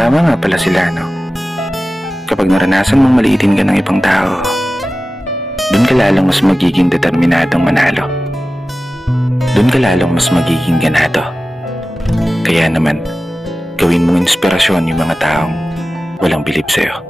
Tama nga pala sila, no? Kapag naranasan mong maliitin ka ng ibang tao, doon ka lalong mas magiging determinadong manalo. Doon ka lalong mas magiging ganado. Kaya naman, gawin mong inspirasyon yung mga taong walang bilib sa'yo.